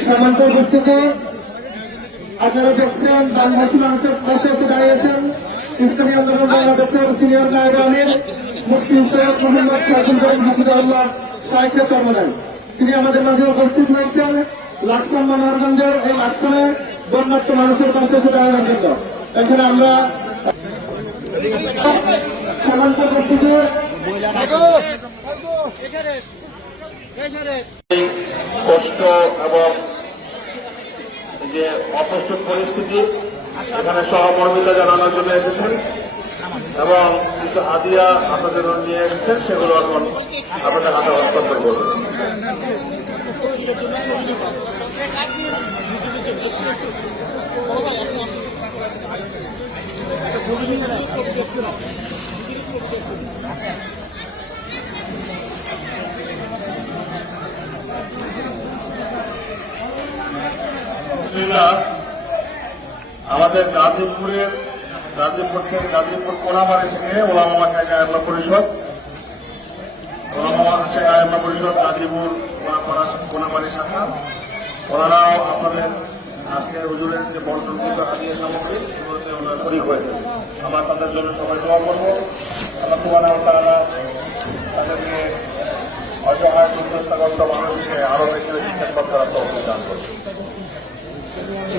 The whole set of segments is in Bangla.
সম্মানিত উপস্থিতি আপনারা দেখছেন বাংলাদেশি মানুষের পাশে এসে দাঁড়িয়েছেন ইসলামী আন্দোলন বাংলাদেশের সিনিয়র নায়ক আমির মুফতি মোহাম্মদ সাইদুল হাসিদুল্লাহ সাহিত্য চর্মনাই তিনি আমাদের মাঝে উপস্থিত হয়েছেন লাকসাম মনোহরগঞ্জের এই লাকসামে বন্যাত্ম মানুষের পাশে এসে দাঁড়ানোর জন্য এখানে আমরা সম্মানিত উপস্থিতি কষ্ট এবং যে অপ্রস্তুত পরিস্থিতি এখানে সহমর্মিতা জানানোর জন্য এসেছেন এবং কিছু হাদিয়া আপনাদের নিয়ে এসেছেন, সেগুলো এখন আপনাদের হাতে হস্তান্তর করবেন। আলহামদুলিল্লাহ আমাদের গাজীপুরের, গাজীপুর থেকে গাজীপুর কোনামারি থেকে ওলামা আয়াম্মা পরিষদ ওলামা আয়াম্মা পরিষদ, গাজীপুর কোনামারি শাখা। ওনারাও আপনাদের আজকে হুজুরের যে বর্ণকৃত হাদিয়া সামগ্রী শরিক হয়েছে আমরা তাদের জন্য সবাই দোয়া করব। সুবহানাহু ওয়া তাআলা তাদেরকে অসহায় দুর্দশাগ্রস্ত মানুষকে আরও বেশি বেশি দান করবে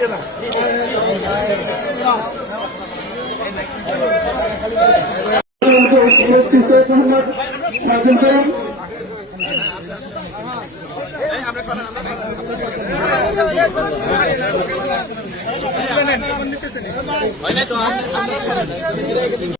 করিম